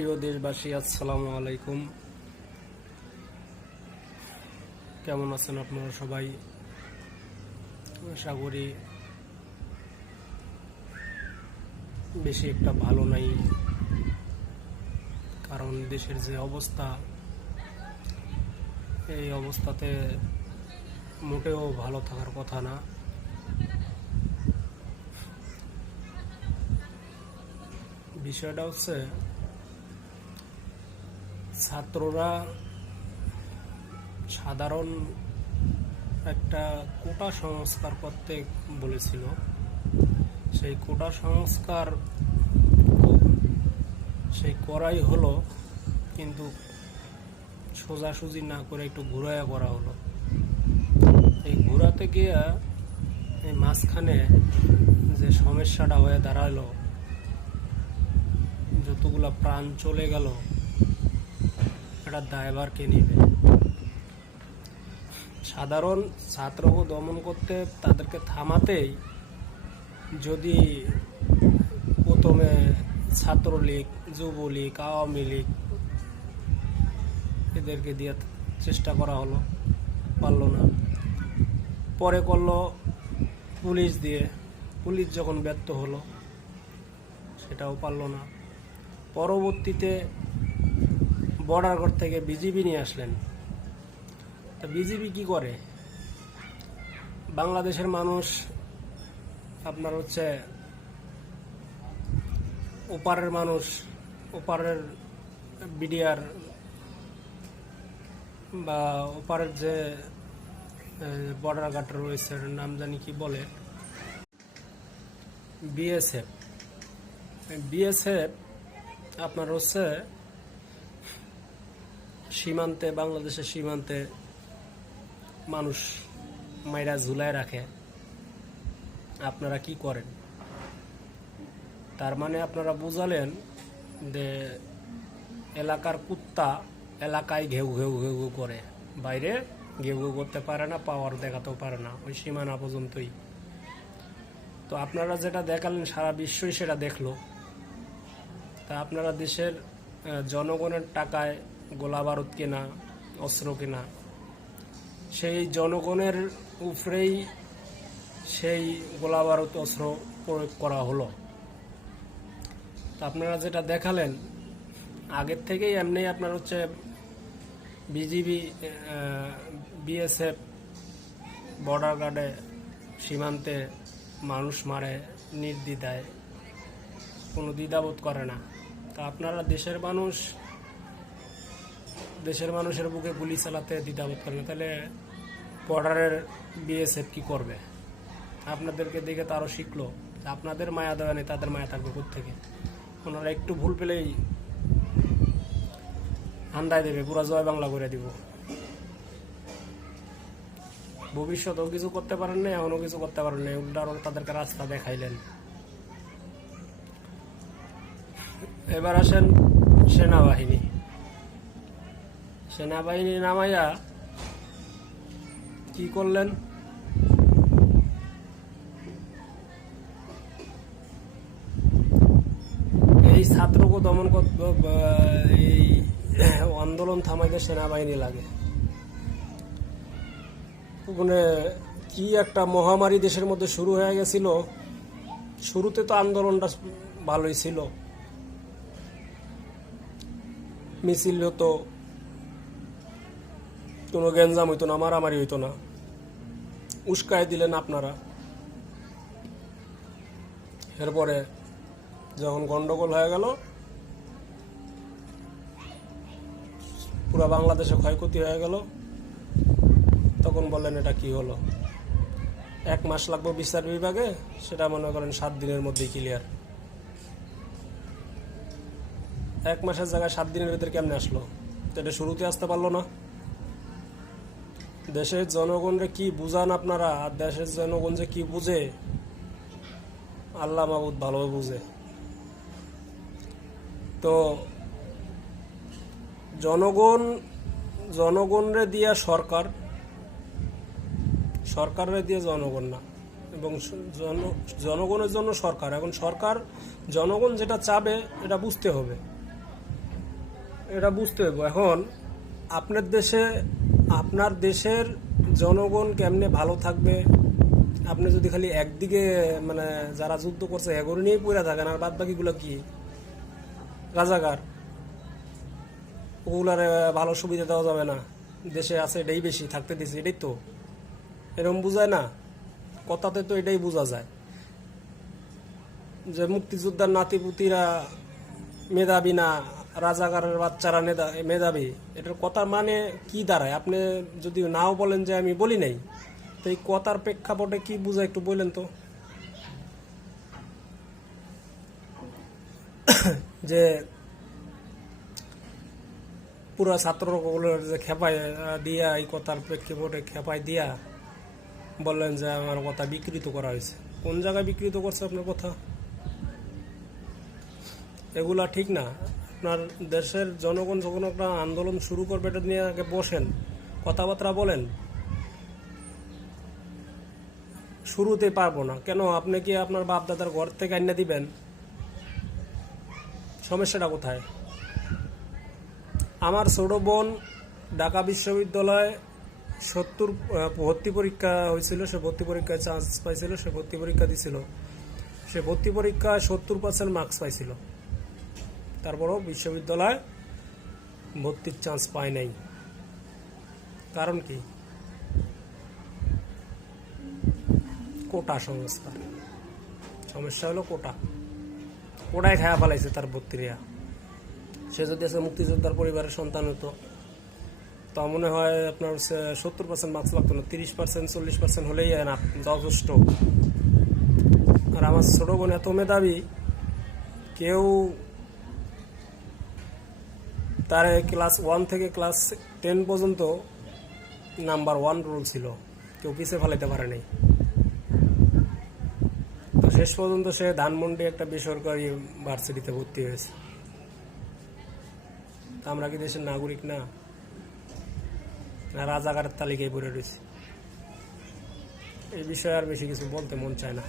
প্রিয় দেশবাসী, আসসালামু আলাইকুম। কেমন আছেন আপনারা সবাই? আশা করি বেশি একটা ভালো নাই, কারণ দেশের যে অবস্থা, এই অবস্থাতে মোটেও ভালো থাকার কথা না। বিষয়টা হচ্ছে, ছাত্ররা সাধারণ একটা কোটা সংস্কার করতে বলেছিল। সেই কোটা সংস্কার করাই হলো, কিন্তু সোজাসুজি না করে একটু ঘুরাইয়া করা হলো। এই ঘুরাতে গিয়া এই মাঝখানে যে সমস্যাটা হয়ে দাঁড়ালো, যতগুলা প্রাণ চলে গেল, এটা দায়ভার কে নিবে? সাধারণ ছাত্রকে দমন করতে, তাদেরকে থামাতেই যদি প্রথমে ছাত্রলীগ, যুবলীগ, আওয়ামী লীগ এদেরকে দিয়ে চেষ্টা করা হলো, পারল না। পরে করলো পুলিশ দিয়ে, পুলিশ যখন ব্যর্থ হলো সেটাও পারল না। পরবর্তীতে বর্ডার থেকে বিজিবি নিয়ে আসলেন। তা বিজিবি কি করে? বাংলাদেশের মানুষ আপনার হচ্ছে ওপারের মানুষ, ওপারের বিডিআর বা ওপারের যে বর্ডার গার্ড রয়েছে, নাম জানি কি বলে, বিএসএফ। বিএসএফ আপনার হচ্ছে সীমান্তে, বাংলাদেশের সীমান্তে মানুষ মাইরা ঝুলায় রাখে। আপনারা কি করেন? তার মানে আপনারা বুঝালেন যে এলাকার কুত্তা এলাকায় ঘেউ ঘেউ ঘেউ ঘেউ করে, বাইরে ঘেউ ঘেউ করতে পারে না, পাওয়ার দেখাতেও পারে না, ওই সীমানা পর্যন্তই। তো আপনারা যেটা দেখালেন সারা বিশ্বই সেটা দেখলো। তা আপনারা দেশের জনগণের টাকায় গোলা বারুদ কেনা, অস্ত্র কেনা, সেই জনগণের উপরেই সেই গোলা বারুদ অস্ত্র প্রয়োগ করা হলো। তা আপনারা যেটা দেখালেন, আগের থেকেই এমনি আপনার হচ্ছে বিজিবি, বিএসএফ বর্ডার গার্ডে সীমান্তে মানুষ মারে নির্দ্বিধায়, কোনো দ্বিধাবোধ করে না। তা আপনারা দেশের মানুষের বুকে গুলি চালাতে দ্বিধাবোধ করে না, তাহলে বর্ডারের বিএসএফ কি করবে? আপনাদেরকে দেখে তো আরও শিখলো। আপনাদের মায়া দেওয়া নেই, তাদের মায়া থাকবে কোত্থেকে? ওনারা একটু ভুল পেলেই হান্দায় দেবে, পুরা জয় বাংলা করে দিব। ভবিষ্যতেও কিছু করতে পারেন না, এমনও কিছু করতে পারেন না, উল্টা আরো তাদেরকে রাস্তা দেখাইলেন। এবার আসেন সেনাবাহিনী। সেনাবাহিনী নামাইয়া কি করলেন? এই ছাত্রকে দমন করতে, এই আন্দোলন থামাইতে সেনাবাহিনী লাগে। ওখানে কি একটা মহামারী দেশের মধ্যে শুরু হয়ে গেছিল। শুরুতে তো আন্দোলনটা ভালোই ছিল, মিছিল হতো, কোনো গ্যাঞ্জাম হইতো না, মারামারি হইতো না। উস্কায় দিলেন আপনারা। এরপরে যখন গন্ডগোল হয়ে গেল, পুরো বাংলাদেশে ক্ষয়ক্ষতি হয়ে গেল, তখন বললেন এটা কি হলো? 1 মাস লাগবে বিচার বিভাগে, সেটা মনে করেন 7 দিনের মধ্যেই ক্লিয়ার। 1 মাসের জায়গায় 7 দিনের ভিতরে কেমনে আসলো? এটা শুরুতে আসতে পারলো না? দেশের জনগণরে কি বুঝান আপনারা? আর দেশের জনগণ যে কি বুঝে, আল্লাহ মাহবুদ ভালোভাবে বুঝে। তো জনগণরে দিয়া সরকারে দিয়ে জনগণ না, এবং জনগণের জন্য সরকার। এখন সরকার জনগণ যেটা চাবে এটা বুঝতে হবে। এটা বুঝতে হবে। এখন আপনার দেশে, আপনার দেশের জনগণ কেমনে ভালো থাকবে, আপনি যদি খালি একদিকে মানে যারা যুদ্ধ করছে এগুলো নিয়েই পড়ে থাকেন, আর বাদ বাকিগুলো কি রাজাকার, ওগুলার ভালো সুবিধা দেওয়া যাবে না, দেশে আছে এটাই বেশি থাকতে দিছি, এটাই তো এরকম বোঝায় না, কথাতে তো এটাই বোঝা যায় যে মুক্তিযোদ্ধার নাতিপুতিরা মেধাবী না, রাজাকারের বাচ্চারা মেধাবী। এটার কথার মানে কি দাঁড়ায়? আপনি যদি নাও বলেন যে আমি বলি নাই, তো এই কথার প্রেক্ষাপটে কি বুঝায় একটু বললেন তো। যে পুরা ছাত্রগুলোর যে খেপায় দিয়া, এই কথার প্রেক্ষাপটে খেপায় দিয়া বললেন যে আমার কথা বিকৃত করা হয়েছে। কোন জায়গায় বিকৃত করছে আপনার কথা? এগুলা ঠিক না। আপনার দেশের জনগণ যখন একটা আন্দোলন শুরু করবে, এটা নিয়ে আগে বসেন, কথাবার্তা বলেন। শুরুতে পারবো না কেন? আপনি কি আপনার বাপ দাদার ঘর থেকে আইনা দিবেন? সমস্যাটা কোথায়? আমার ছোট বোন ঢাকা বিশ্ববিদ্যালয়ে 70 ভর্তি পরীক্ষা হয়েছিল, সে ভর্তি পরীক্ষায় চান্স পাইছিল, সে ভর্তি পরীক্ষা দিছিল, সে ভর্তি পরীক্ষায় 70% মার্কস পাইছিল, তারপরও বিশ্ববিদ্যালয়ে ভর্তির চান্স পায় নাই। কারণ কি? কোটা সংস্কার। সমস্যা হলো কোটা, কোটায় খায়া ফেলাইছে তার ভর্তিরা। সে যদি আছে মুক্তিযোদ্ধার পরিবারের সন্তান হতো, তা মনে হয় আপনার 70% মার্কস লাগতো না, 30% 40% হলেই না যথেষ্ট। আর আমার ছোট বোন এত মেধাবী, কেউ তার ক্লাস 1 থেকে ক্লাস 10 পর্যন্ত নাম্বার 1 রোল ছিল, কেউ পিছিয়ে ফেলাইতে পারে নাই। তো শেষ পর্যন্ত সে ধানমন্ডি একটা বেসরকারি ভার্সিটিতে ভর্তি হয়েছে। আমরা কি দেশের নাগরিক না? রাজাকারের তালিকায় পড়ে রয়েছি। এই বিষয়ে আর বেশি কিছু বলতে মন চায় না।